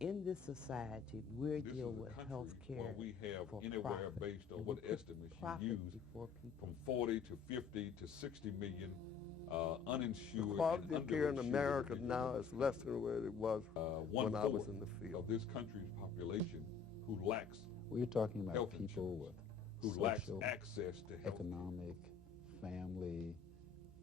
in this society, we're This dealing is a with country health care where we have for anywhere profit. based on And what we put estimates you profit use before people. from 40 to 50 to 60 million uninsured The and quality of care in underinsured America individuals now in this is less country. than what it was when I was 1/4 in the field. of this country's population who lacks We're talking about health people insurance, with who lacks social, access to health. economic, family,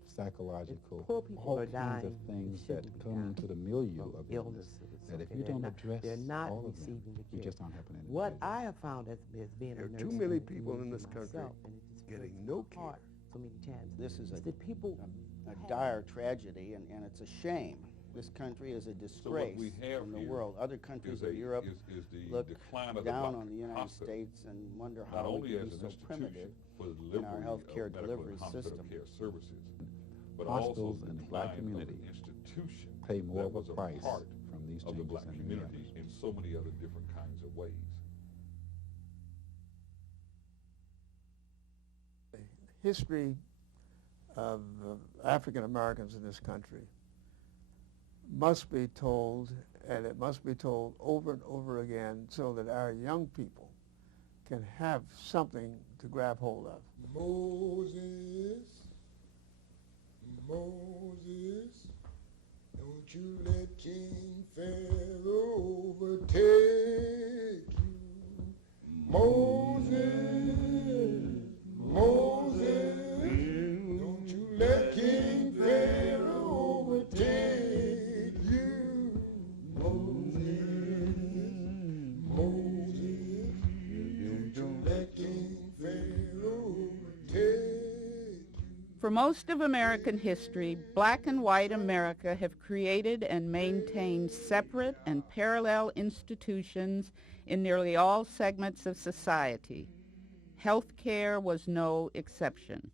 psychological, Poor people all are kinds of dying things that that shouldn't be come dying into the milieu from of illness, illnesses. that if Okay, you they're don't not- address they're not all of them, receiving the you care. just aren't helping anybody. What I have found as being There a are nurse too in many the people in community this country myself, and it just getting breaks no my heart so many times. This is It's that people a dire tragedy, and it's a shame. This country is a disgrace we have in the here world. Other countries is of Europe is the look decline of down the on the United hospital, States and wonder not how we only can as be an so institution primitive for the in delivery our health care of medical delivery and hospital system. care services, but Hospitals also in the decline black of community an institution pay more that of a was price part from these of the changes black than any community others. in so many other different kinds of ways. History of African Americans in this country must be told, and it must be told over and over again so that our young people can have something to grab hold of. Moses, Moses, don't you let King Pharaoh overtake you. Moses, Moses, don't you let King Pharaoh overtake you. Moses, Moses, don't you let King Pharaoh overtake you. For most of American history, black and white America have created and maintained separate and parallel institutions in nearly all segments of society. Health care was no exception.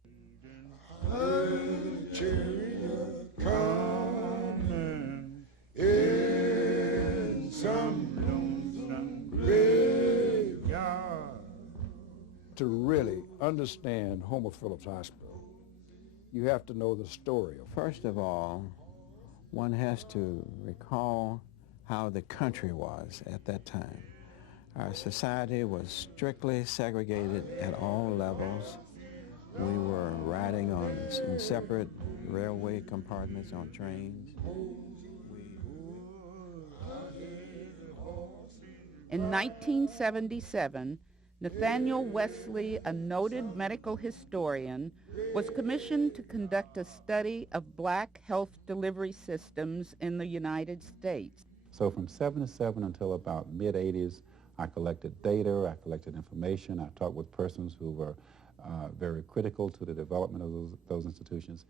Chariot coming in some lonesome graveyard. To really understand Homer Phillips Hospital, you have to know the story of First of all, one has to recall how the country was at that time. Our society was strictly segregated at all levels. We were riding in separate railway compartments on trains. In 1977, Nathaniel Wesley, a noted medical historian, was commissioned to conduct a study of black health delivery systems in the United States. So from 77 until about mid-80s, I collected data, I collected information, I talked with persons who were very critical to the development of those institutions.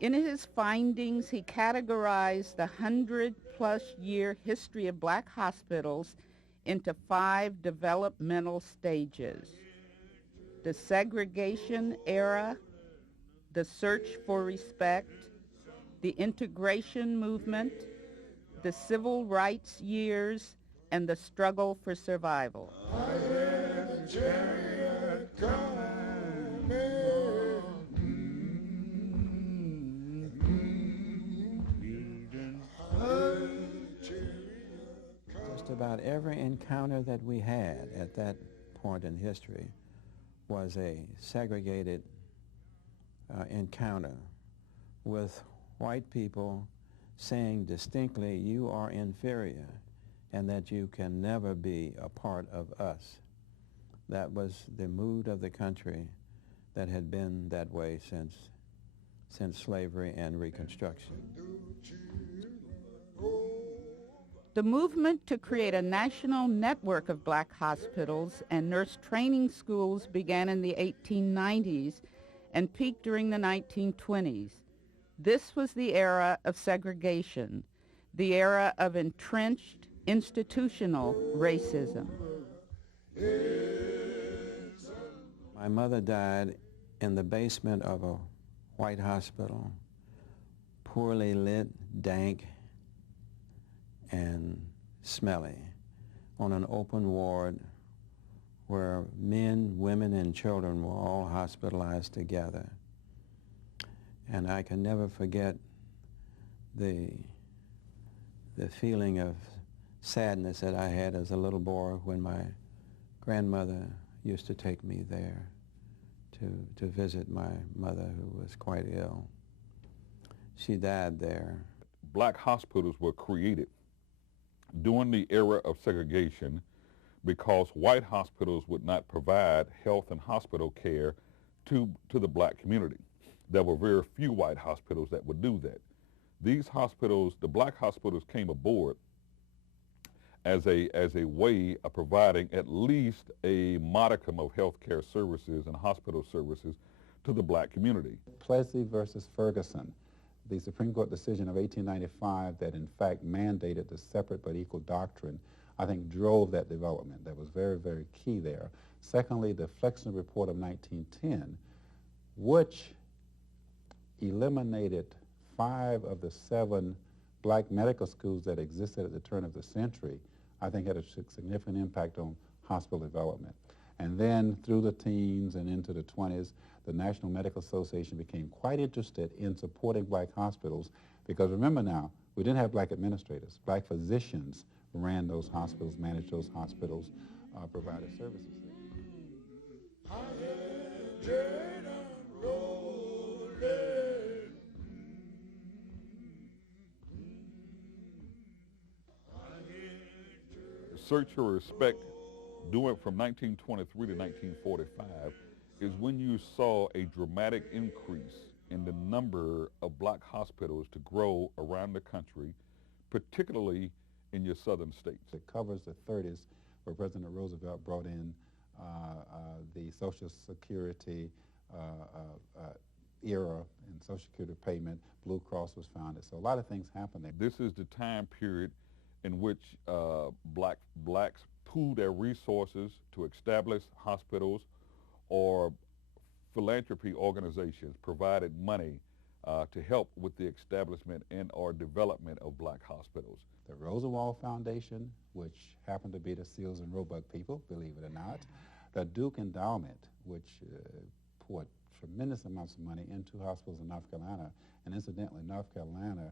In his findings, he categorized the 100-plus year history of black hospitals into 5 developmental stages: the segregation era, the search for respect, the integration movement, the civil rights years, and the struggle for survival. I hear the chariot coming. Just about every encounter that we had at that point in history was a segregated encounter with white people saying distinctly, you are inferior and that you can never be a part of us. That was the mood of the country that had been that way since slavery and Reconstruction. The movement to create a national network of black hospitals and nurse training schools began in the 1890s and peaked during the 1920s. This was the era of segregation, the era of entrenched institutional racism. My mother died in the basement of a white hospital, poorly lit, dank, and smelly, on an open ward where men, women, and children were all hospitalized together. And I can never forget the feeling of sadness that I had as a little boy when my grandmother used to take me there to visit my mother, who was quite ill. She died there. Black hospitals were created during the era of segregation because white hospitals would not provide health and hospital care to the black community. There were very few white hospitals that would do that. These hospitals, the black hospitals, came aboard as a way of providing at least a modicum of health care services and hospital services to the black community. Plessy versus Ferguson, the Supreme Court decision of 1895 that in fact mandated the separate but equal doctrine, I think drove that development. That was very, very key there. Secondly, the Flexner Report of 1910, which eliminated 5 of the 7 black medical schools that existed at the turn of the century, I think had a significant impact on hospital development. And then through the teens and into the 20s, the National Medical Association became quite interested in supporting black hospitals because remember now, we didn't have black administrators. Black physicians ran those hospitals, managed those hospitals, provided services there. Search for Respect, doing from 1923 to 1945, is when you saw a dramatic increase in the number of black hospitals to grow around the country, particularly in your southern states. It covers the 30s, where President Roosevelt brought in the Social Security era and Social Security payment. Blue Cross was founded. So a lot of things happened there. This is the time period in which blacks pooled their resources to establish hospitals, or philanthropy organizations provided money to help with the establishment and or development of black hospitals. The Rosenwald Foundation, which happened to be the Seals and Roebuck people, believe it or not. The Duke Endowment, which poured tremendous amounts of money into hospitals in North Carolina. And incidentally, North Carolina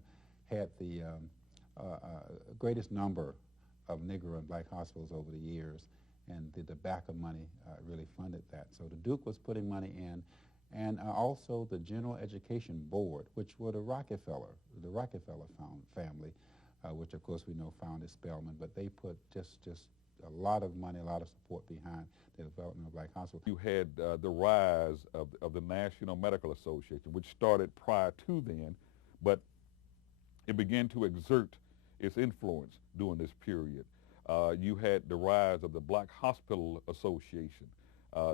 had the greatest number of Negro and black hospitals over the years, and the tobacco money really funded that. So the Duke was putting money in, and also the General Education Board, which were the Rockefeller family, which of course we know founded Spelman, but they put just a lot of money, a lot of support behind the development of black hospitals. You had the rise of the National Medical Association, which started prior to then, but it began to exert its influence during this period. You had the rise of the Black Hospital Association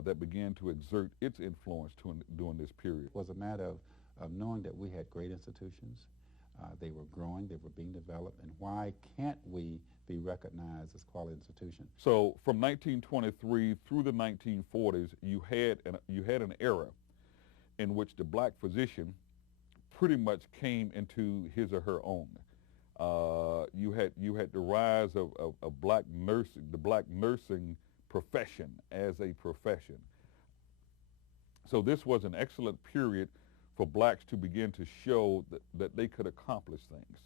that began to exert its influence during this period. It was a matter of knowing that we had great institutions. They were growing, they were being developed, and why can't we be recognized as quality institutions? So from 1923 through the 1940s, you had an era in which the black physician pretty much came into his or her own. You had the rise of black nursing, the black nursing profession as a profession. So this was an excellent period for blacks to begin to show that they could accomplish things.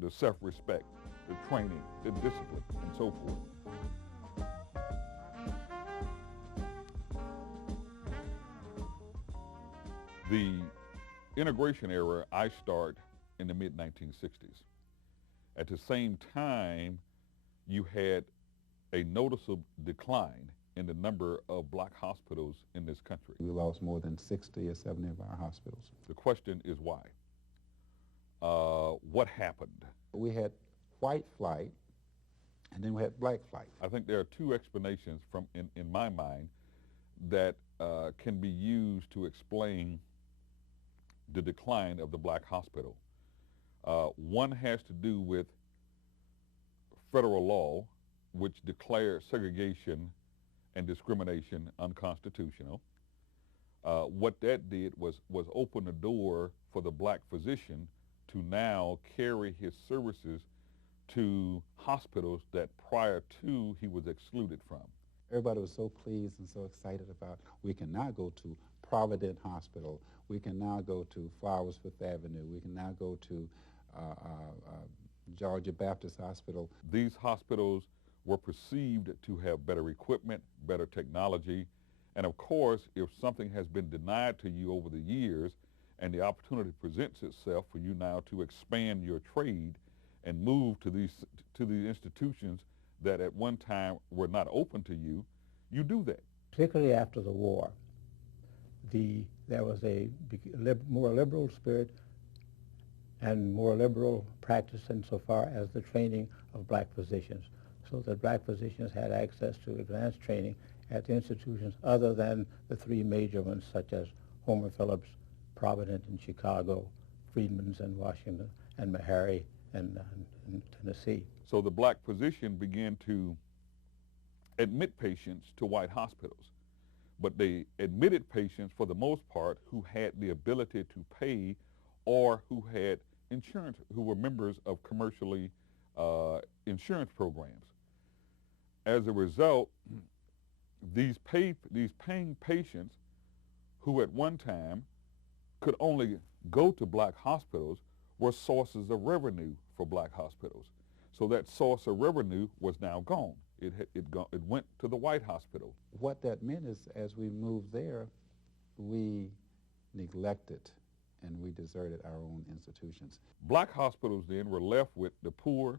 The self-respect, the training, the discipline, and so forth. The integration era, I start in the mid-1960s. At the same time, you had a noticeable decline in the number of black hospitals in this country. We lost more than 60 or 70 of our hospitals. The question is why? What happened? We had white flight, and then we had black flight. I think there are two explanations in my mind that can be used to explain the decline of the black hospital. One has to do with federal law, which declared segregation and discrimination unconstitutional. What that did was open the door for the black physician to now carry his services to hospitals that prior to he was excluded from. Everybody was so pleased and so excited about, we can now go to Provident Hospital, we can now go to Flowers Fifth Avenue, we can now go to Georgia Baptist Hospital. These hospitals were perceived to have better equipment, better technology, and of course, if something has been denied to you over the years and the opportunity presents itself for you now to expand your trade and move to these institutions that at one time were not open to you, you do that. Particularly after the war, there was a more liberal spirit and more liberal practice insofar as the training of black physicians, so that black physicians had access to advanced training at the institutions other than the three major ones, such as Homer Phillips, Providence in Chicago, Friedman's in Washington, and Meharry in Tennessee. So the black physician began to admit patients to white hospitals, but they admitted patients for the most part who had the ability to pay or who had insurance, who were members of commercially insurance programs. As a result, these paying patients who at one time could only go to black hospitals were sources of revenue for black hospitals. So that source of revenue was now gone. It went to the white hospital. What that meant is, as we moved there, we neglected and we deserted our own institutions. Black hospitals then were left with the poor,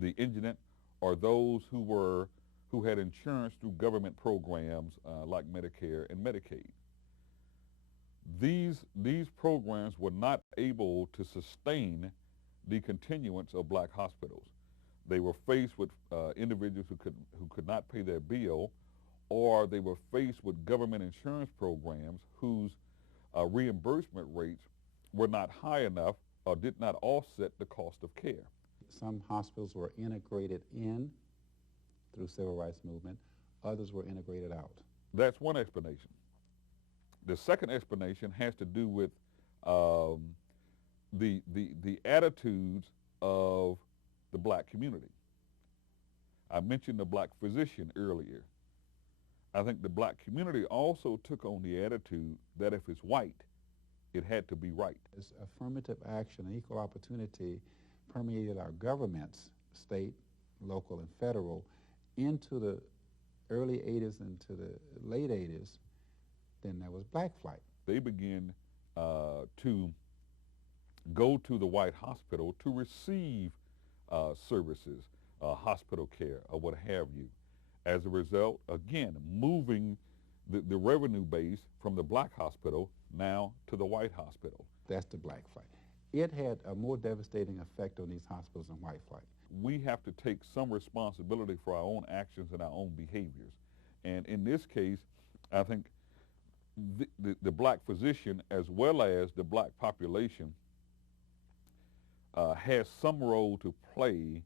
the indigent, or those who had insurance through government programs like Medicare and Medicaid. These programs were not able to sustain the continuance of black hospitals. They were faced with individuals who could not pay their bill, or they were faced with government insurance programs whose reimbursement rates were not high enough or did not offset the cost of care. Some hospitals were integrated in through civil rights movement. Others were integrated out. That's one explanation. The second explanation has to do with the attitudes of the black community. I mentioned the black physician earlier. I think the black community also took on the attitude that if it's white, it had to be right. This affirmative action and equal opportunity permeated our governments, state, local, and federal, into the early 80s and to the late 80s. Then there was black flight. They began to go to the white hospital to receive services, hospital care, or what have you. As a result, again, moving the revenue base from the black hospital now to the white hospital. That's the black flight. It had a more devastating effect on these hospitals than white flight. We have to take some responsibility for our own actions and our own behaviors. And in this case, I think the black physician as well as the black population has some role to play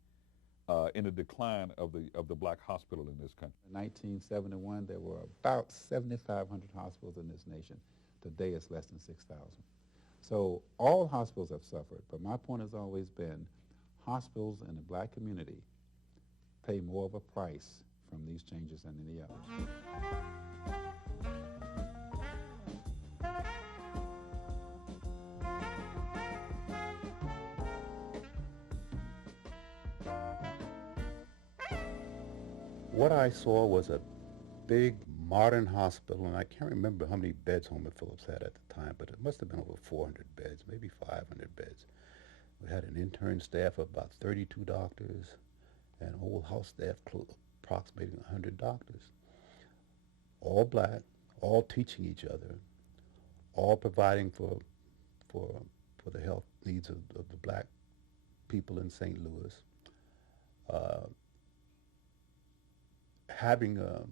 in the decline of the black hospital in this country. In 1971, there were about 7,500 hospitals in this nation. Today, it's less than 6,000. So all hospitals have suffered, but my point has always been hospitals in the black community pay more of a price from these changes than any others. What I saw was a big modern hospital, and I can't remember how many beds Homer Phillips had at the time, but it must have been over 400 beds, maybe 500 beds. We had an intern staff of about 32 doctors and a whole house staff approximating 100 doctors. All black, all teaching each other, all providing for the health needs of the black people in St. Louis. Having a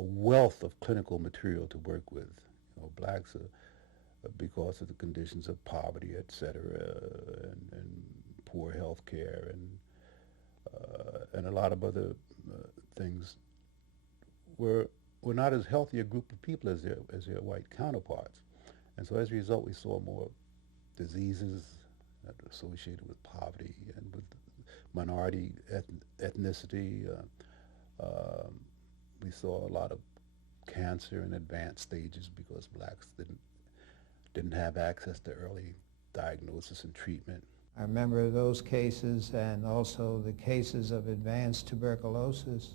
wealth of clinical material to work with. You know, blacks because of the conditions of poverty, et cetera, and poor health care and a lot of other things, were not as healthy a group of people as their white counterparts. And so as a result, we saw more diseases associated with poverty and with minority ethnicity. We saw a lot of cancer in advanced stages because blacks didn't have access to early diagnosis and treatment. I remember those cases and also the cases of advanced tuberculosis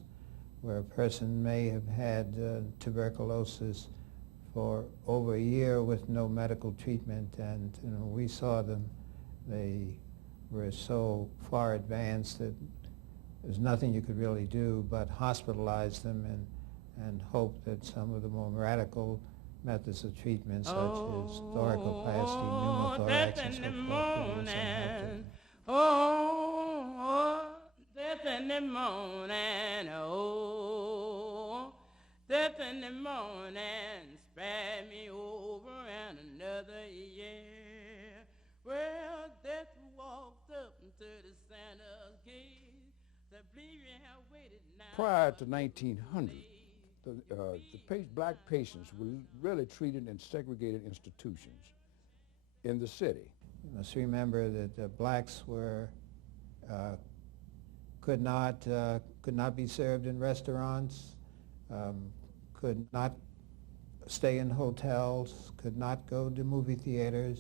where a person may have had tuberculosis for over a year with no medical treatment, and we saw them. They were so far advanced that there's nothing you could really do but hospitalize them and hope that some of the more radical methods of treatment, such as thoracolplasty, pneumothorax, and so forth, would have Oh, death in the morning, oh, death in the morning, spread me over and another year. Well, death walked up to the Santa's gate. The bleeding have waited now. Prior to 1900, black patients were really treated in segregated institutions in the city. You must remember that the blacks were could not be served in restaurants, could not stay in hotels, could not go to movie theaters.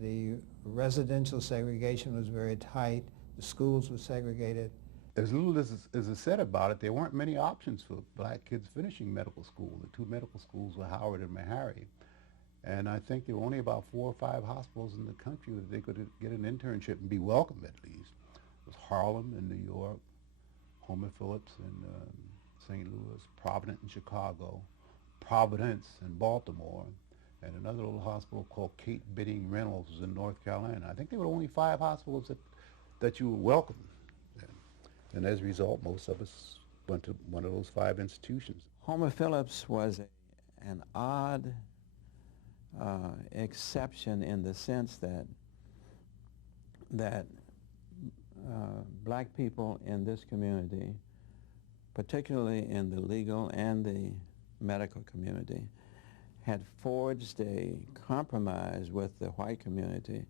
The residential segregation was very tight. The schools were segregated. As little as is said about it, there weren't many options for black kids finishing medical school. The two medical schools were Howard and Meharry. And I think there were only about 4 or 5 hospitals in the country that they could get an internship and be welcome at least. It was Harlem in New York, Homer Phillips in St. Louis, Providence in Chicago, Providence in Baltimore, and another little hospital called Kate Bidding Reynolds in North Carolina. I think there were only 5 hospitals that you were welcome. And as a result, most of us went to one of those 5 institutions. Homer Phillips was an odd exception in the sense that black people in this community, particularly in the legal and the medical community, had forged a compromise with the white community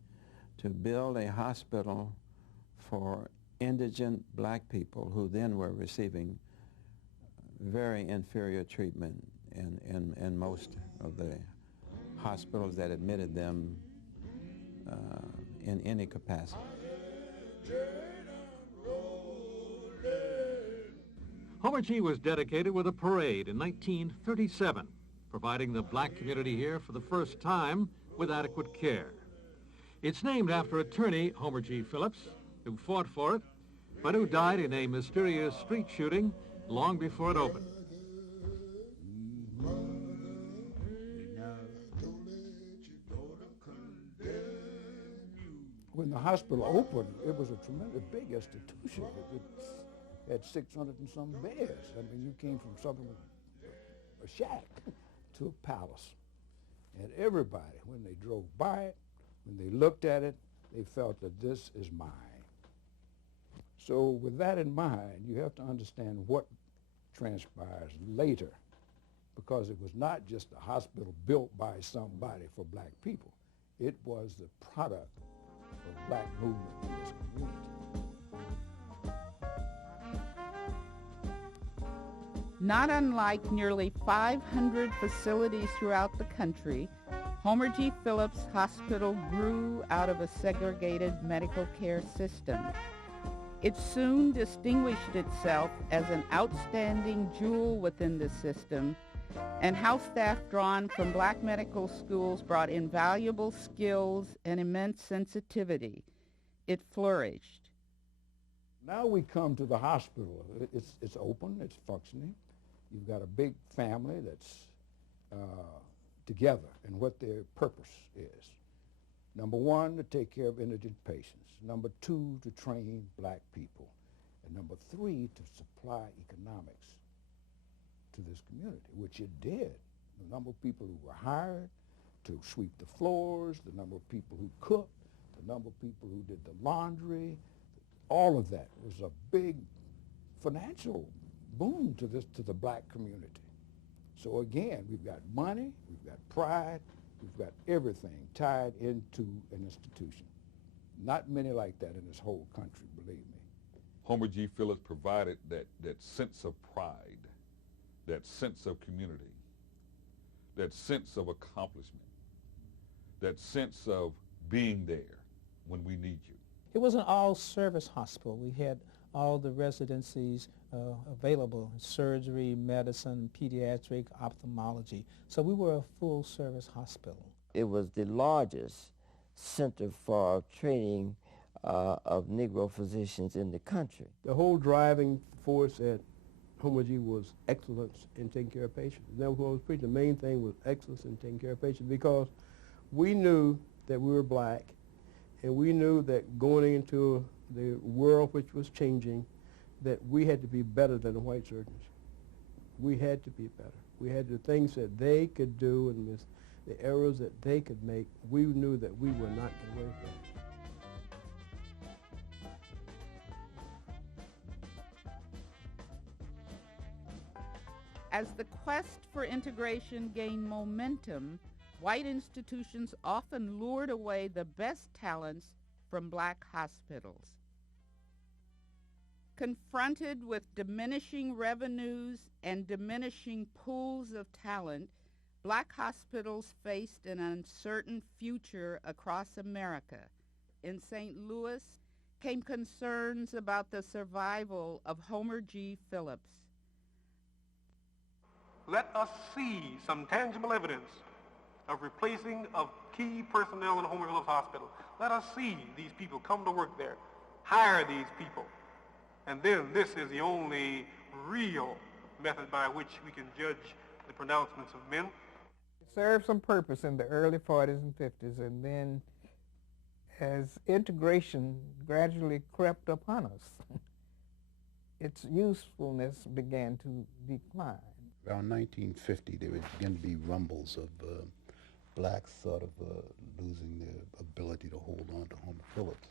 to build a hospital for indigent black people who then were receiving very inferior treatment in most of the hospitals that admitted them in any capacity. Homer G was dedicated with a parade in 1937, providing the black community here for the first time with adequate care. It's named after attorney Homer G. Phillips, who fought for it, but who died in a mysterious street shooting long before it opened. When the hospital opened, it was a tremendous big institution. It had 600 and some beds. I mean, you came from something, a shack, to a palace. And everybody, when they drove by it, when they looked at it, they felt that this is mine. So with that in mind, you have to understand what transpires later, because it was not just a hospital built by somebody for black people. It was the product of black movement in this community. Not unlike nearly 500 facilities throughout the country, Homer G. Phillips Hospital grew out of a segregated medical care system. It soon distinguished itself as an outstanding jewel within the system, and house staff drawn from black medical schools brought invaluable skills and immense sensitivity. It flourished. Now we come to the hospital. It's open, it's functioning. You've got a big family that's together and what their purpose is. Number one, to take care of indigent patients. Number two, to train black people. And number three, to supply economics to this community, which it did. The number of people who were hired to sweep the floors, the number of people who cooked, the number of people who did the laundry, all of that was a big financial boom to the black community. So again, we've got money, we've got pride, we've got everything tied into an institution. Not many like that in this whole country, believe me. Homer G. Phillips provided that sense of pride, that sense of community, that sense of accomplishment, that sense of being there, when we need you? It was an all-service hospital. We had all the residencies available: surgery, medicine, pediatric, ophthalmology. So we were a full-service hospital. It was the largest center for training of Negro physicians in the country. The whole driving force at Homer G was excellence in taking care of patients. That was what was preached. The main thing was excellence in taking care of patients, because we knew that we were black, and we knew that going into the world which was changing, that we had to be better than the white surgeons. We had to be better. We had the things that they could do and the errors that they could make. We knew that we were not going to away from it. As the quest for integration gained momentum, white institutions often lured away the best talents from black hospitals. Confronted with diminishing revenues and diminishing pools of talent, black hospitals faced an uncertain future across America. In St. Louis came concerns about the survival of Homer G. Phillips. Let us see some tangible evidence of replacing of key personnel in Homer Phillips Hospital. Let us see these people come to work there, hire these people. And then this is the only real method by which we can judge the pronouncements of men. It served some purpose in the early 40s and 50s, and then as integration gradually crept upon us, its usefulness began to decline. Around 1950, there would begin to be rumbles of blacks sort of losing their ability to hold on to Homer Phillips.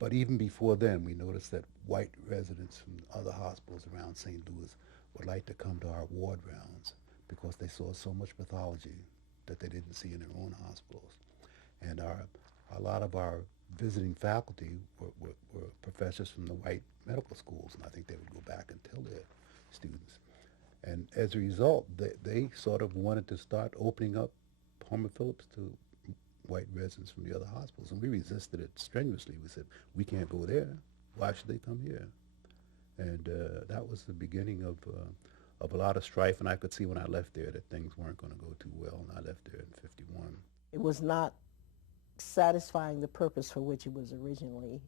But even before then, we noticed that white residents from other hospitals around St. Louis would like to come to our ward rounds because they saw so much pathology that they didn't see in their own hospitals. And a lot of our visiting faculty were professors from the white medical schools, and I think they would go back and tell their students. And as a result, they sort of wanted to start opening up Homer Phillips to white residents from the other hospitals, and we resisted it strenuously. We said, we can't go there. Why should they come here? And that was the beginning of a lot of strife, and I could see when I left there that things weren't going to go too well, and I left there in '51. It was not satisfying the purpose for which it was originally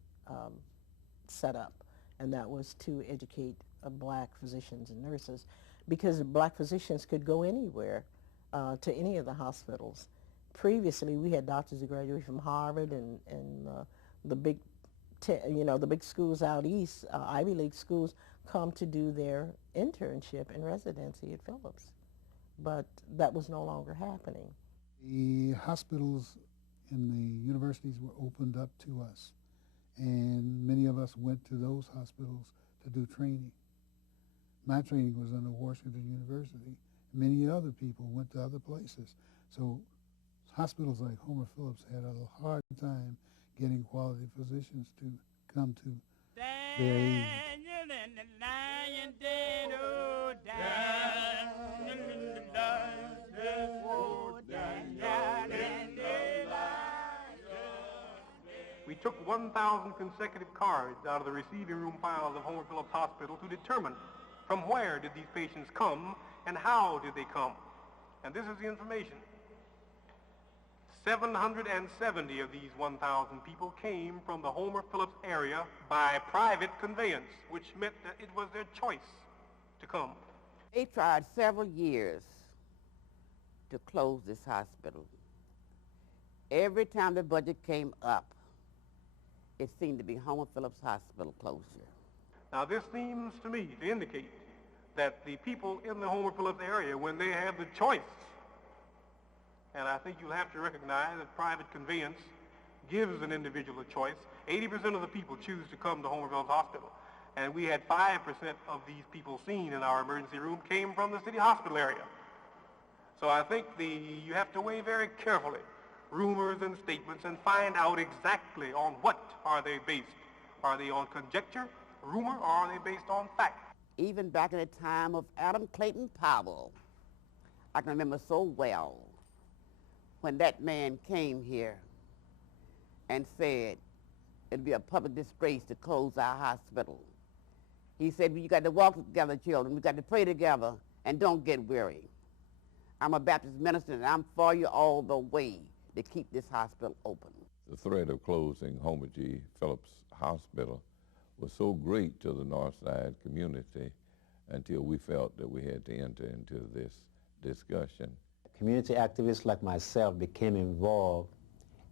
set up, and that was to educate black physicians and nurses, because black physicians could go anywhere to any of the hospitals. Previously, we had doctors who graduated from Harvard and the big, the big schools out east, Ivy League schools, come to do their internship and residency at Phillips. But that was no longer happening. The hospitals in the universities were opened up to us, and many of us went to those hospitals to do training. My training was under Washington University. Many other people went to other places. So hospitals like Homer Phillips had a hard time getting quality physicians to come to their aid. We took 1,000 consecutive cards out of the receiving room files of Homer Phillips Hospital to determine from where did these patients come and how did they come. And this is the information. 770 of these 1,000 people came from the Homer Phillips area by private conveyance, which meant that it was their choice to come. They tried several years to close this hospital. Every time the budget came up, it seemed to be Homer Phillips Hospital closure. Now this seems to me to indicate that the people in the Homer Phillips area, when they have the choice, and I think you'll have to recognize that private conveyance gives an individual a choice. 80% of the people choose to come to Homer Phillips Hospital. And we had 5% of these people seen in our emergency room came from the city hospital area. So I think you have to weigh very carefully rumors and statements and find out exactly on what are they based. Are they on conjecture, rumor, or are they based on fact? Even back in the time of Adam Clayton Powell, I can remember so well when that man came here and said it'd be a public disgrace to close our hospital. He said, you got to walk together, children. We got to pray together, and don't get weary. I'm a Baptist minister, and I'm for you all the way to keep this hospital open. The threat of closing Homer G. Phillips Hospital was so great to the Northside community until we felt that we had to enter into this discussion. Community activists like myself became involved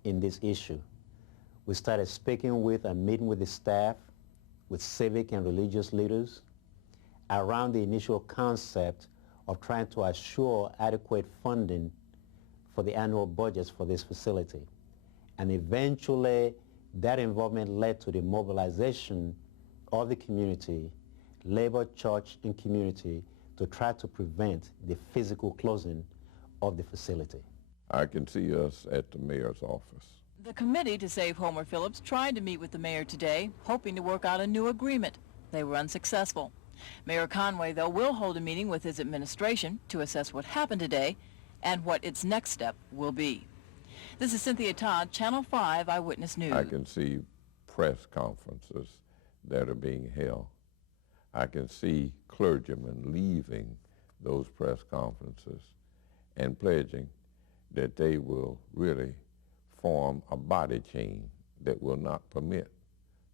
in this issue. We started speaking with and meeting with the staff, with civic and religious leaders, around the initial concept of trying to assure adequate funding for the annual budgets for this facility. And eventually, that involvement led to the mobilization of the community, labor, church, and community to try to prevent the physical closing of the facility. I can see us at the mayor's office. The Committee to Save Homer Phillips tried to meet with the mayor today, hoping to work out a new agreement. They were unsuccessful. Mayor Conway, though, will hold a meeting with his administration to assess what happened today and what its next step will be. This is Cynthia Todd, Channel 5 Eyewitness News. I can see press conferences that are being held. I can see clergymen leaving those press conferences and pledging that they will really form a body chain that will not permit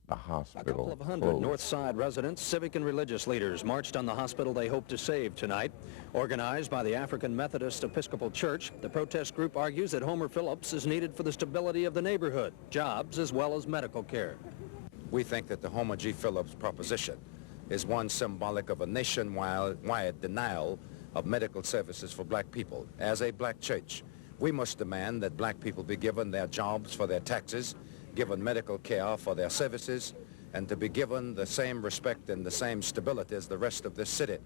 the hospital. A couple of hundred North Side residents, civic and religious leaders marched on the hospital they hope to save tonight. Organized by the African Methodist Episcopal Church, the protest group argues that Homer Phillips is needed for the stability of the neighborhood, jobs, as well as medical care. We think that the Homer G. Phillips proposition is one symbolic of a nationwide denial of medical services for black people. As a black church, we must demand that black people be given their jobs for their taxes, given medical care for their services, and to be given the same respect and the same stability as the rest of this city.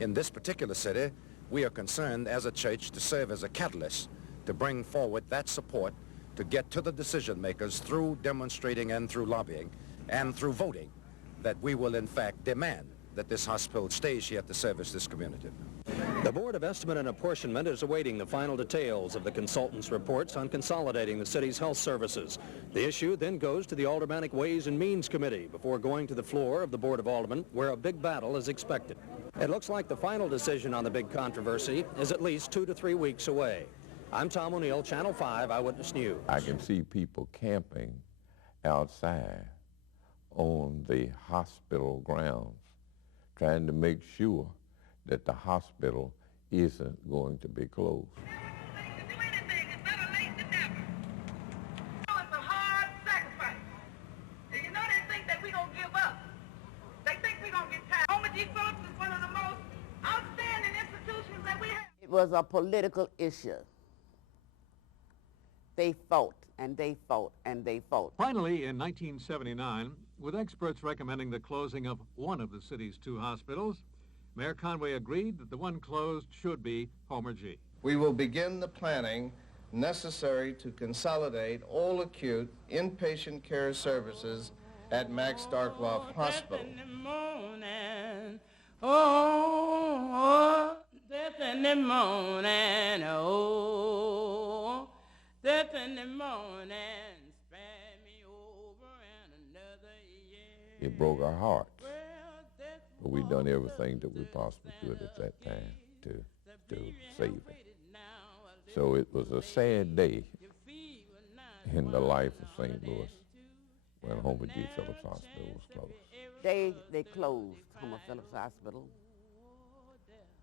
In this particular city, we are concerned as a church to serve as a catalyst to bring forward that support to get to the decision makers through demonstrating and through lobbying and through voting that we will in fact demand that this hospital stays here to service this community. The Board of Estimate and Apportionment is awaiting the final details of the consultant's reports on consolidating the city's health services. The issue then goes to the Aldermanic Ways and Means Committee before going to the floor of the Board of Aldermen, where a big battle is expected. It looks like the final decision on the big controversy is at least 2 to 3 weeks away. I'm Tom O'Neill, Channel 5 Eyewitness News. I can see people camping outside on the hospital grounds, trying to make sure that the hospital isn't going to be closed. It was a political issue. They fought, and they fought, and they fought. Finally, in 1979, with experts recommending the closing of one of the city's 2 hospitals, Mayor Conway agreed that the one closed should be Homer G. We will begin the planning necessary to consolidate all acute inpatient care services at Max Starkloff Hospital. Oh, death in the morning, oh, death in the morning, spare me over and another year. It broke our hearts, but we've done everything that we possibly could at that time to save it. So it was a sad day in the life of St. Louis when Homer G. Phillips Hospital was closed. They closed Homer Phillips Hospital.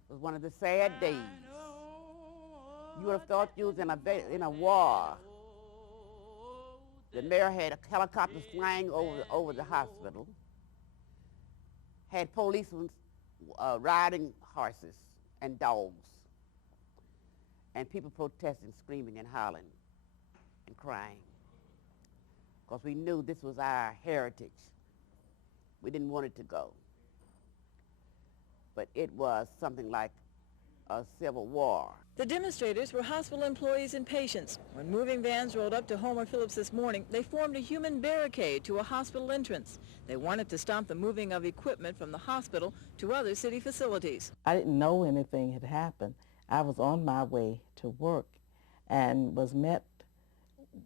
It was one of the sad days. You would have thought you was in a war. The mayor had helicopters flying over the hospital, had policemen riding horses and dogs, and people protesting, screaming and hollering and crying, because we knew this was our heritage. We didn't want it to go. But it was something like a civil war. The demonstrators were hospital employees and patients. When moving vans rolled up to Homer Phillips this morning, they formed a human barricade to a hospital entrance. They wanted to stop the moving of equipment from the hospital to other city facilities. I didn't know anything had happened. I was on my way to work and was met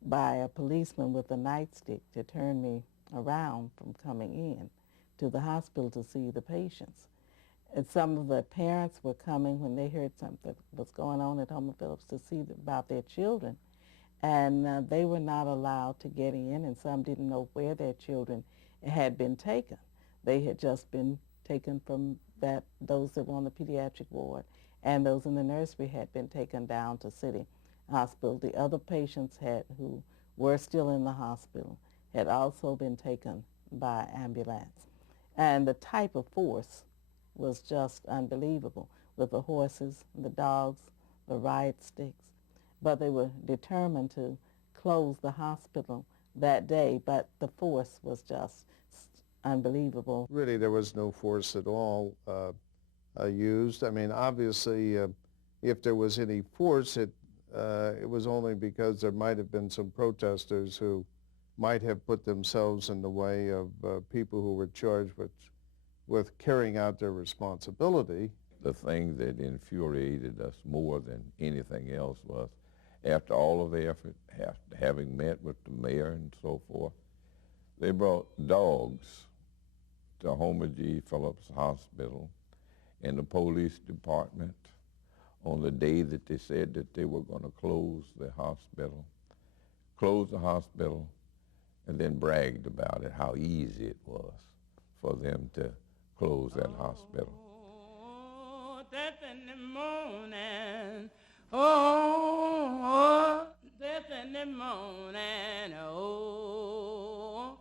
by a policeman with a nightstick to turn me around from coming in to the hospital to see the patients. And some of the parents were coming when they heard something was going on at Homer Phillips to see about their children. And they were not allowed to get in, and some didn't know where their children had been taken. They had just been taken from those that were on the pediatric ward, and those in the nursery had been taken down to City Hospital. The other patients who were still in the hospital had also been taken by ambulance. And the type of force was just unbelievable, with the horses, the dogs, the riot sticks. But they were determined to close the hospital that day, but the force was just unbelievable. Really, there was no force at all used. I mean, obviously, if there was any force, it was only because there might have been some protesters who might have put themselves in the way of people who were charged with carrying out their responsibility. The thing that infuriated us more than anything else was, after all of the effort, having met with the mayor and so forth, they brought dogs to Homer G. Phillips Hospital and the police department on the day that they said that they were going to close the hospital, and then bragged about it, how easy it was for them to close that hospital. Oh, death in the morning, oh, death in the morning, oh,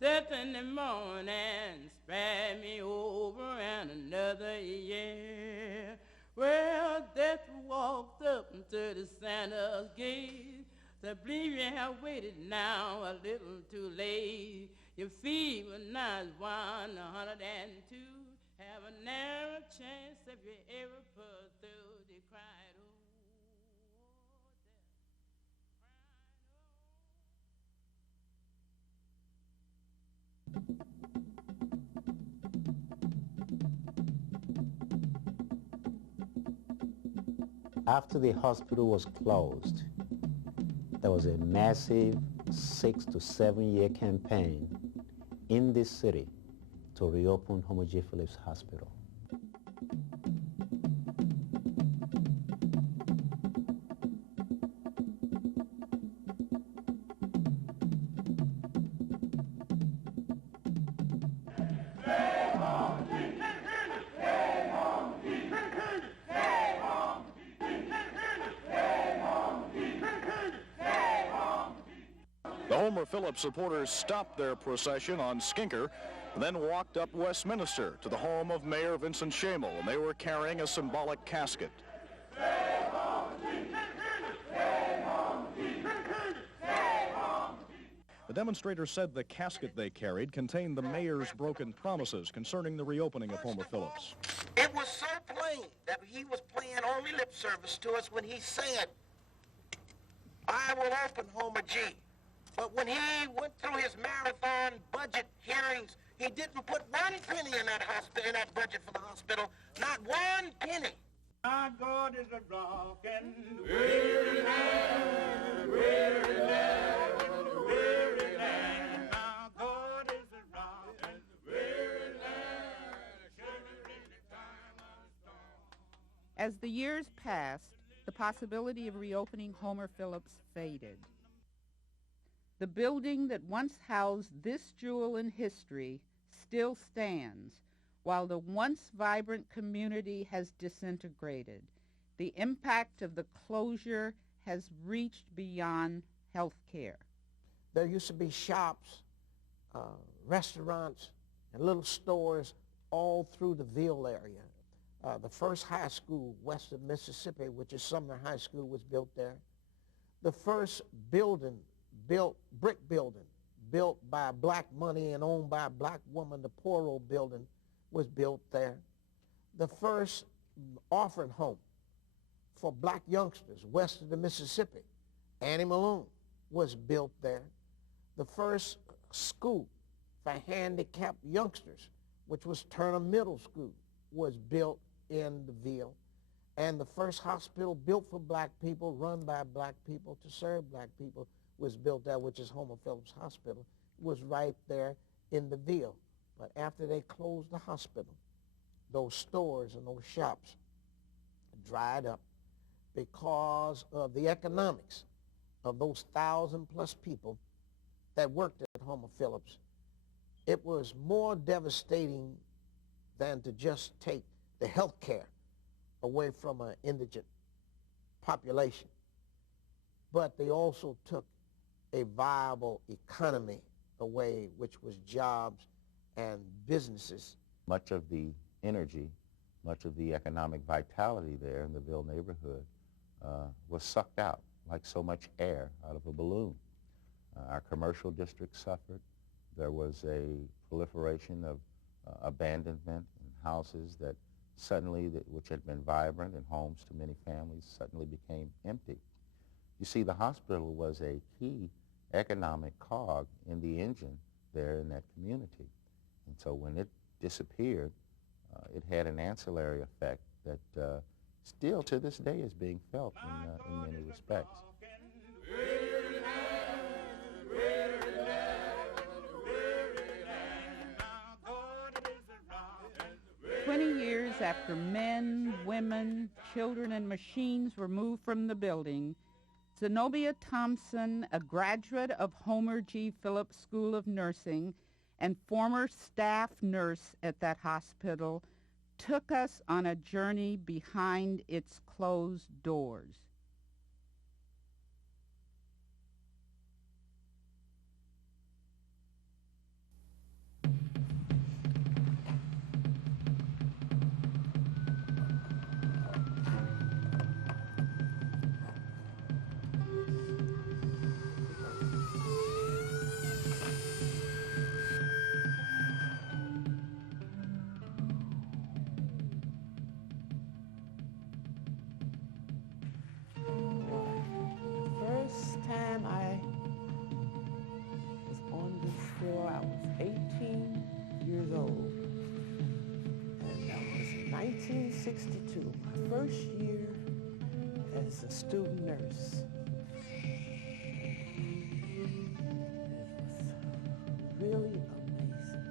death in the morning, spare me over and another year. Well, death walked up to the Santa's gate. I believe you have waited now a little too late. Your feet were not 102. Have a narrow chance if you ever put through the cried. After the hospital was closed, there was a massive 6 to 7 year campaign in this city to reopen Homer G. Phillips Hospital. The Homer Phillips supporters stopped their procession on Skinker, then walked up Westminster to the home of Mayor Vincent Shamel, and they were carrying a symbolic casket. The demonstrators said the casket they carried contained the mayor's broken promises concerning the reopening of Homer Phillips. It was so plain that he was paying only lip service to us when he said, I will open Homer G. But when he went through his marathon budget hearings, he didn't put one penny in that hospital, in that budget for the hospital, not one penny. Our God is a rock and weary land, weary land, weary land. Our God is a rock and weary land, shivering in the time of storm. As the years passed, the possibility of reopening Homer Phillips faded. The building that once housed this jewel in history still stands, while the once vibrant community has disintegrated. The impact of the closure has reached beyond health care. There used to be shops, restaurants, and little stores all through the Ville area. The first high school west of Mississippi, which is Sumner High School, was built there. The first brick building built by black money and owned by a black woman, the Poro building, was built there. The first orphan home for black youngsters west of the Mississippi, Annie Malone, was built there. The first school for handicapped youngsters, which was Turner Middle School, was built in the Ville. And the first hospital built for black people, run by black people, to serve black people, was built there, which is Homer Phillips Hospital, was right there in the Ville. But after they closed the hospital, those stores and those shops dried up because of the economics of those 1,000+ people that worked at Homer Phillips. It was more devastating than to just take the health care away from an indigent population. But they also took a viable economy away, which was jobs and businesses. Much of the energy, much of the economic vitality there in the Ville neighborhood was sucked out, like so much air out of a balloon. Our commercial district suffered. There was a proliferation of abandonment in houses that suddenly, which had been vibrant and homes to many families, suddenly became empty. You see, the hospital was a key economic cog in the engine there in that community. And so when it disappeared, it had an ancillary effect that still to this day is being felt in many respects. 20 years after men, women, children, and machines were moved from the building, Zenobia Thompson, a graduate of Homer G. Phillips School of Nursing and former staff nurse at that hospital, took us on a journey behind its closed doors. My first year as a student nurse. It was really amazing.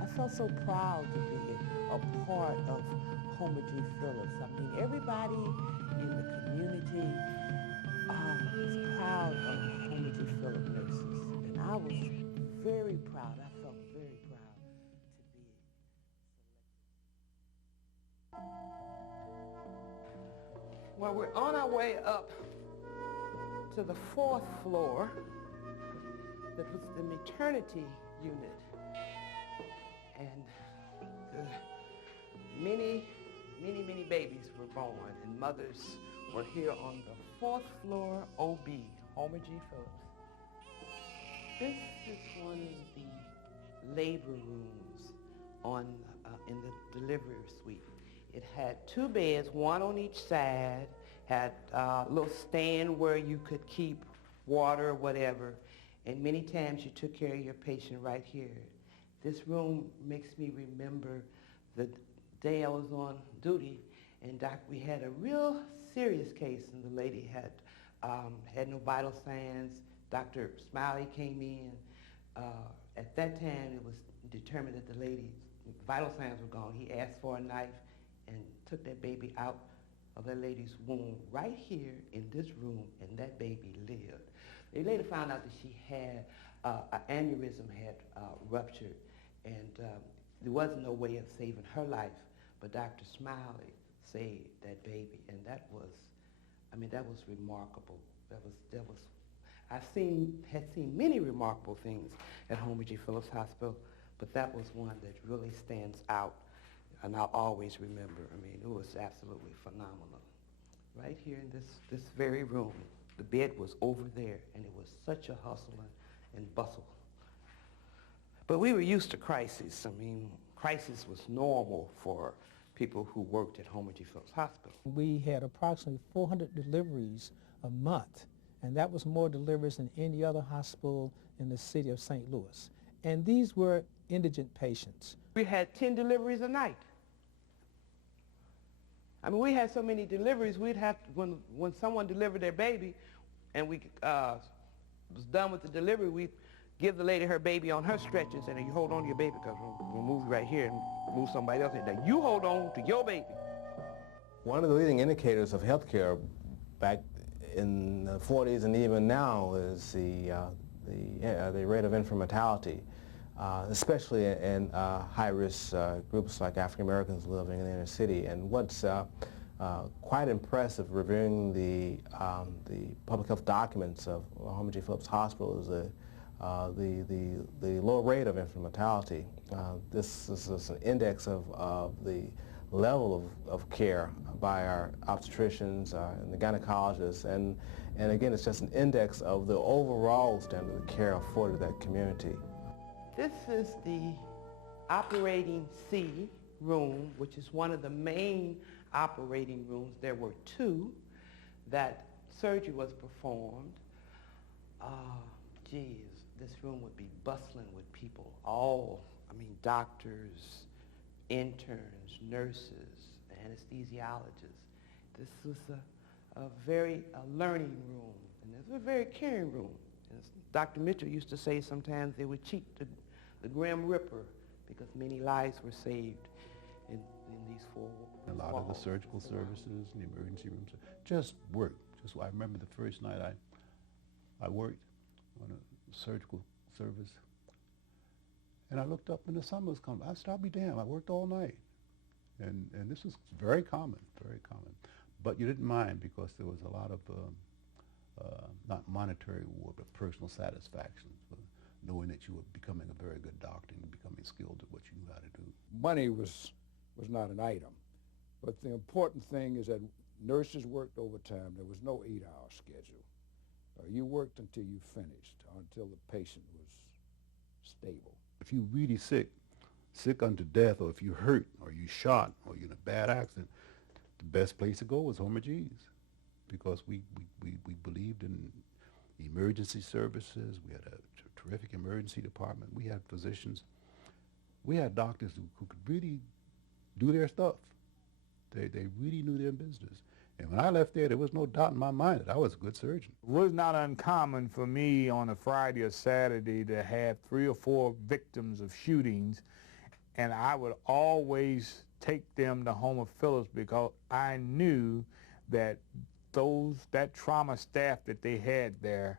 I felt so proud to be a part of Homer G. Phillips. I mean, everybody in the community was proud of Homer G. Phillips nurses, and I was very proud. I felt very proud. Well, we're on our way up to the 4th floor. That was the maternity unit. And many babies were born, and mothers were here on the 4th floor OB, Homer G. Phillips. This is one of the labor rooms in the delivery suite. It had 2 beds, one on each side, had a little stand where you could keep water or whatever, and many times you took care of your patient right here. This room makes me remember the day I was on duty, and we had a real serious case, and the lady had no vital signs. Dr. Smiley came in. At that time, it was determined that the lady's vital signs were gone. He asked for a knife and took that baby out of that lady's womb right here in this room, and that baby lived. They later found out that she had an aneurysm had ruptured, and there wasn't no way of saving her life, but Dr. Smiley saved that baby, and that was remarkable. Had seen many remarkable things at Homer G. Phillips Hospital, but that was one that really stands out. And I'll always remember. I mean, it was absolutely phenomenal. Right here in this very room, the bed was over there, and it was such a hustle and bustle. But we were used to crisis. I mean, crisis was normal for people who worked at Homer G. Phillips Hospital. We had approximately 400 deliveries a month, and that was more deliveries than any other hospital in the city of St. Louis. And these were indigent patients. We had 10 deliveries a night. I mean, we had so many deliveries, we'd have to, when someone delivered their baby, and was done with the delivery, we give the lady her baby on her stretchers, and you hold on to your baby, because we'll move you right here and move somebody else in there. You hold on to your baby. One of the leading indicators of healthcare back in the 40s and even now is the rate of infant mortality, especially in high-risk groups like African Americans living in the inner city. And what's quite impressive reviewing the public health documents of Homer G. Phillips Hospital is the low rate of infant mortality. This is an index of the level of care by our obstetricians and the gynecologists, and again, it's just an index of the overall standard of care afforded to that community. This is the operating C room, which is one of the main operating rooms. There were two that surgery was performed. Geez, this room would be bustling with people, doctors, interns, nurses, anesthesiologists. This was a very learning room, and this was a very caring room. As Dr. Mitchell used to say sometimes they would cheat the Grim Reaper because many lives were saved in these four walls. A lot of the surgical services and the emergency rooms just worked. I remember the first night I worked on a surgical service, and I looked up and the sun was coming. I said, I'll be damned, I worked all night. And this was very common, very common. But you didn't mind because there was a lot of, not monetary reward, but personal satisfaction for knowing that you were becoming a very good doctor and becoming skilled at what you knew how to do. Money was not an item, but the important thing is that nurses worked overtime. There was no 8-hour schedule. You worked until you finished, until the patient was stable. If you're really sick unto death, or if you're hurt, or you're shot, or you're in a bad accident, the best place to go was Homer G's, because we believed in emergency services. We had a terrific emergency department. We had physicians. We had doctors who could really do their stuff. They really knew their business. And when I left there was no doubt in my mind that I was a good surgeon. It was not uncommon for me on a Friday or Saturday to have 3 or 4 victims of shootings, and I would always take them to Homer Phillips because I knew that that trauma staff that they had there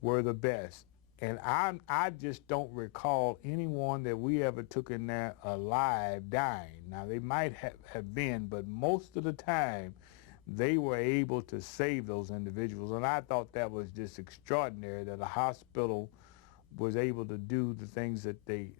were the best. And I just don't recall anyone that we ever took in there alive dying. Now, they might have been, but most of the time, they were able to save those individuals. And I thought that was just extraordinary that a hospital was able to do the things that they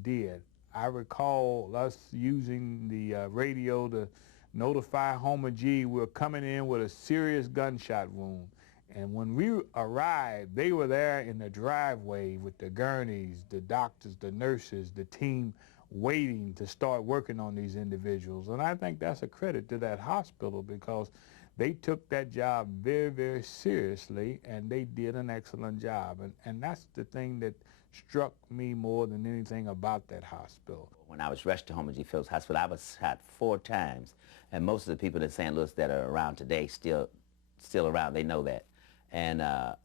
did. I recall us using the radio to notify Homer G. we're coming in with a serious gunshot wound. And when we arrived, they were there in the driveway with the gurneys, the doctors, the nurses, the team waiting to start working on these individuals. And I think that's a credit to that hospital because they took that job very, very seriously, and they did an excellent job. And that's the thing that struck me more than anything about that hospital. When I was rushed to Homer G. Phillips Hospital, I was shot 4 times. And most of the people in St. Louis that are around today, still around, they know that. And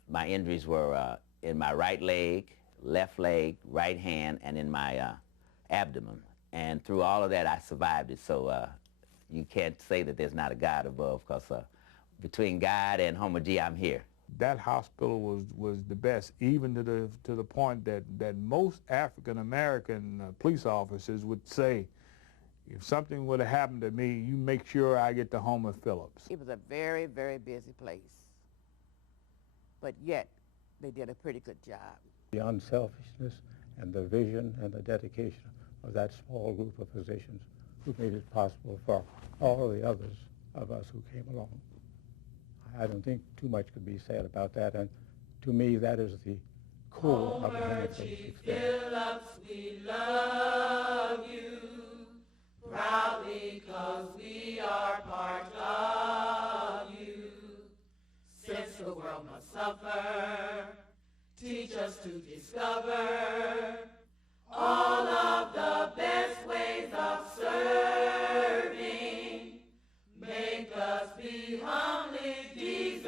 my injuries were in my right leg, left leg, right hand, and in my abdomen. And through all of that, I survived it. So you can't say that there's not a God above, because between God and Homer G, I'm here. That hospital was the best, even to the point that most African-American police officers would say, if something would have happened to me, you make sure I get to Homer Phillips. It was a very, very busy place. But yet, they did a pretty good job. The unselfishness and the vision and the dedication of that small group of physicians who made it possible for all of the others of us who came along. I don't think too much could be said about that, and to me that is the core of the Homer Phillips experience. Phillips, we love you proudly 'cause we are part of you. Since the world must suffer, teach us to discover all of the best ways of serving. Make us be humbly deserving.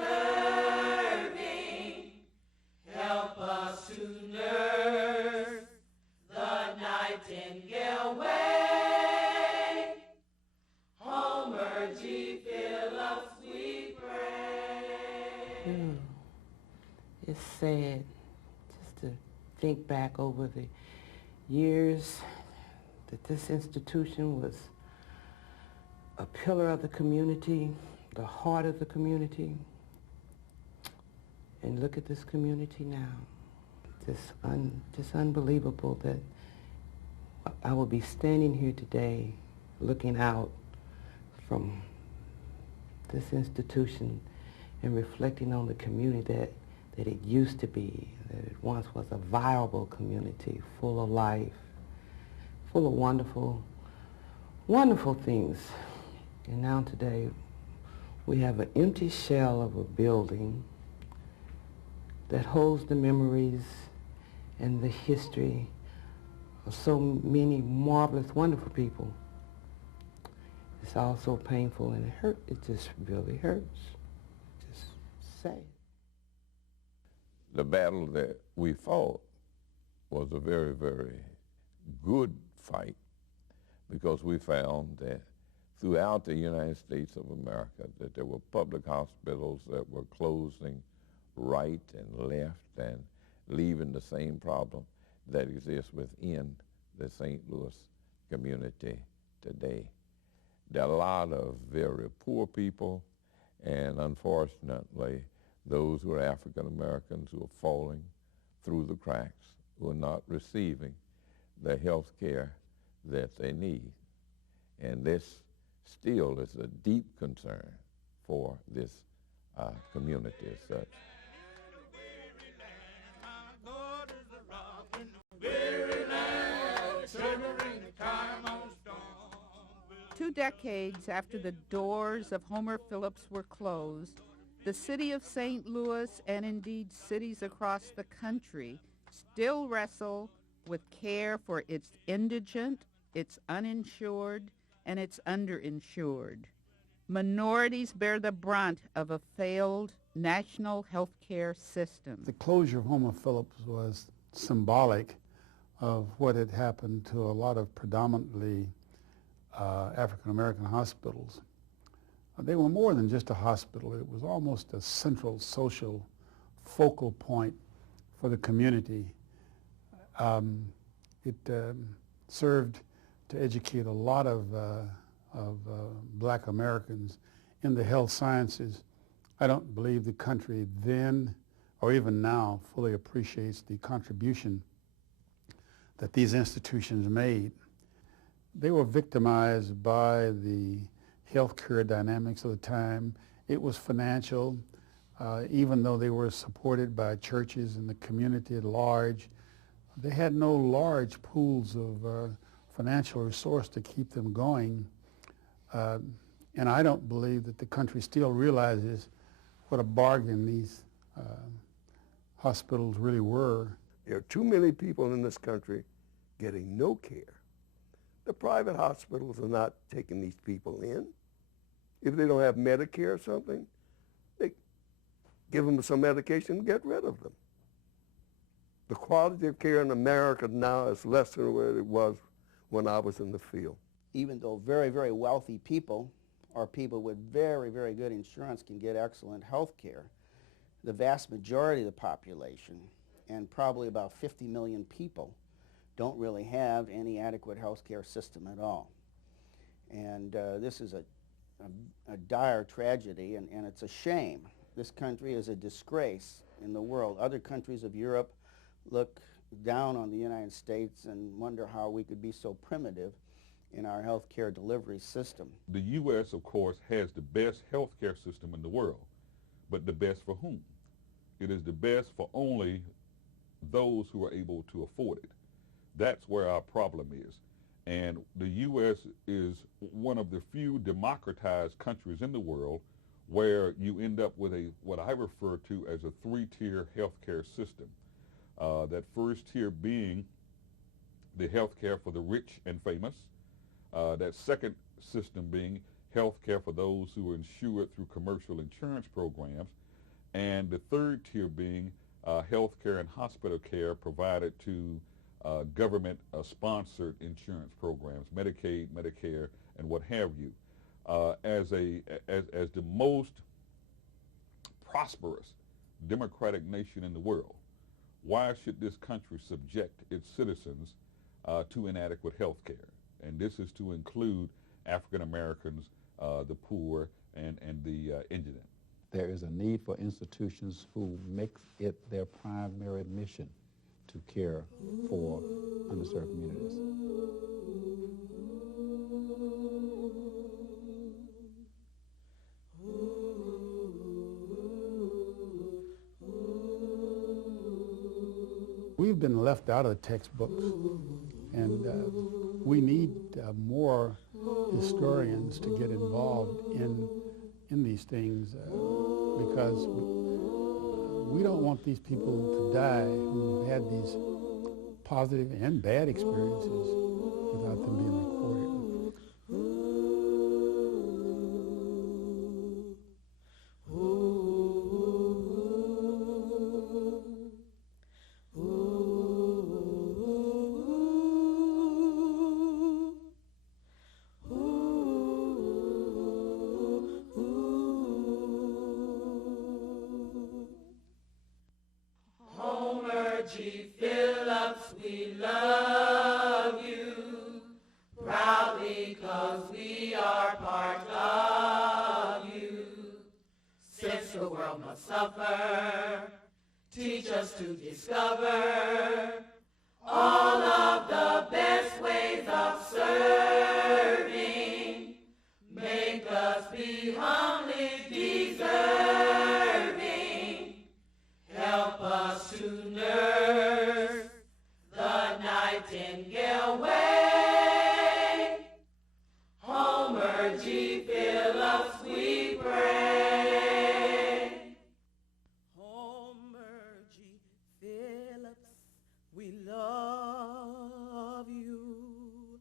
It's sad just to think back over the years that this institution was a pillar of the community, the heart of the community. And look at this community now. Just unbelievable that I will be standing here today looking out from this institution and reflecting on the community that it used to be, that it once was a viable community, full of life, full of wonderful, wonderful things. And now today, we have an empty shell of a building that holds the memories and the history of so many marvelous, wonderful people. It's also painful and it just really hurts. Just sad. The battle that we fought was a very, very good fight because we found that throughout the United States of America that there were public hospitals that were closing right and left and leaving the same problem that exists within the St. Louis community today. There are a lot of very poor people, and unfortunately, those who are African Americans who are falling through the cracks, who are not receiving the health care that they need. And this still is a deep concern for this community as such. 2 decades after the doors of Homer Phillips were closed, the city of St. Louis, and indeed cities across the country, still wrestle with care for its indigent, its uninsured, and its underinsured. Minorities bear the brunt of a failed national health care system. The closure of Homer Phillips was symbolic of what had happened to a lot of predominantly African-American hospitals. They were more than just a hospital. It was almost a central social focal point for the community. It served to educate a lot of black Americans in the health sciences. I don't believe the country then or even now fully appreciates the contribution that these institutions made. They were victimized by the healthcare dynamics of the time. It was financial, even though they were supported by churches and the community at large. They had no large pools of financial resource to keep them going. And I don't believe that the country still realizes what a bargain these hospitals really were. There are too many people in this country getting no care. The private hospitals are not taking these people in. If they don't have Medicare or something, they give them some medication and get rid of them. The quality of care in America now is less than what it was when I was in the field. Even though very, very wealthy people or people with very, very good insurance can get excellent health care, the vast majority of the population, and probably about 50 million people, don't really have any adequate health care system at all. And this is a dire tragedy, and it's a shame. This country is a disgrace in the world. Other countries of Europe look down on the United States and wonder how we could be so primitive in our health care delivery system. The U.S., of course, has the best health care system in the world, but the best for whom? It is the best for only those who are able to afford it. That's where our problem is. And the U.S. is one of the few democratized countries in the world where you end up with what I refer to as a 3-tier healthcare system. That first tier being the healthcare for the rich and famous. That second system being healthcare for those who are insured through commercial insurance programs. And the third tier being healthcare and hospital care provided to government-sponsored insurance programs, Medicaid, Medicare, and what have you. As the most prosperous democratic nation in the world. Why should this country subject its citizens to inadequate health care? And this is to include African Americans, the poor, and the indigent. There is a need for institutions who make it their primary mission to care for underserved communities. We've been left out of the textbooks, and we need more historians to get involved in these things because we don't want these people to die who had these positive and bad experiences without them being recorded. Homer G. Phillips, we love you proudly 'cause we are part of you. Since the world must suffer, teach us to discover all of the best ways of serving. Make us be humbly deserving. Help us to nurse the nightingale way. Homer G. Phillips, we pray. Homer G. Phillips, we love you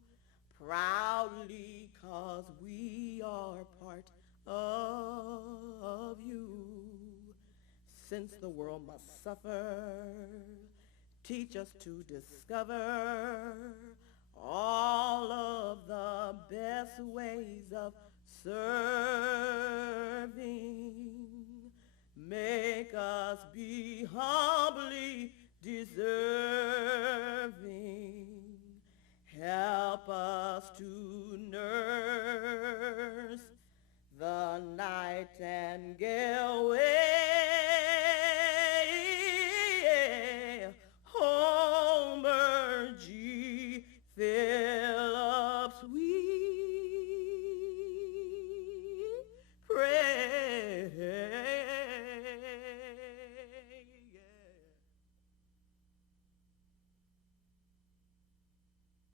proudly 'cause we are part of you. Since the world must suffer, teach us to discover all of the best ways of serving. Make us be humbly deserving. Help us to nurse the nightingale way. Homer G. Phillips.